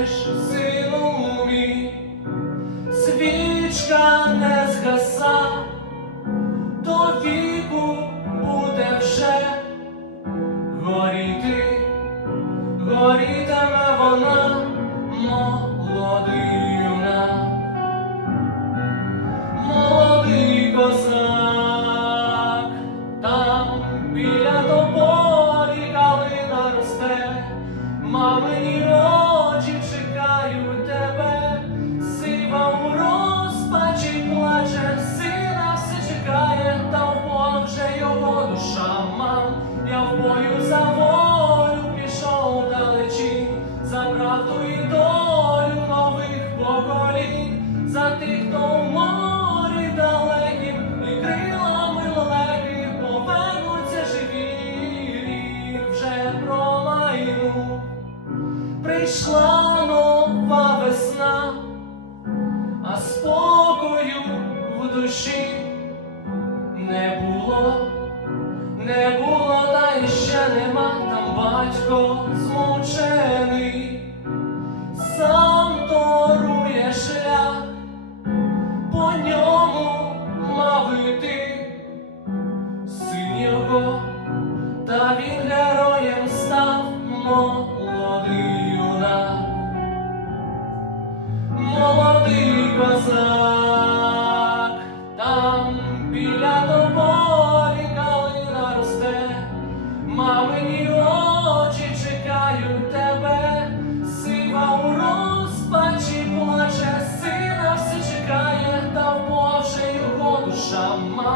бачиш, сину мій, свічка не згаса, до віку буде вже. Горіти. Горітиме вона, молодий юнак, молодий козак, там біля тополі калина мамині за волю пішов далечінь, за правду і долю нових поколінь, за тих, хто морі далеким і крилами лелеки повернуться живі, рік вже промайнув. Прийшла нова весна, а спокою в душі не було, не було, змучений,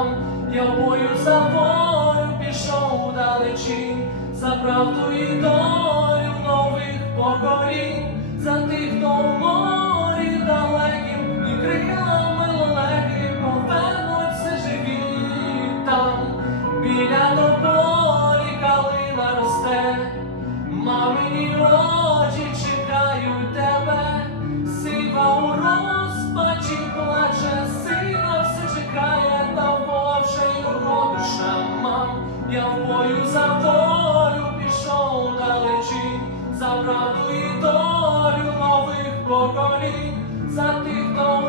душа я в бою за волю пішов далечінь, за правду і долю нових поколінь, за тих, хто в морі далеким і криками лелеки повернуться живі там, біля тополі за правду і долю нових поколінь, за тих, хто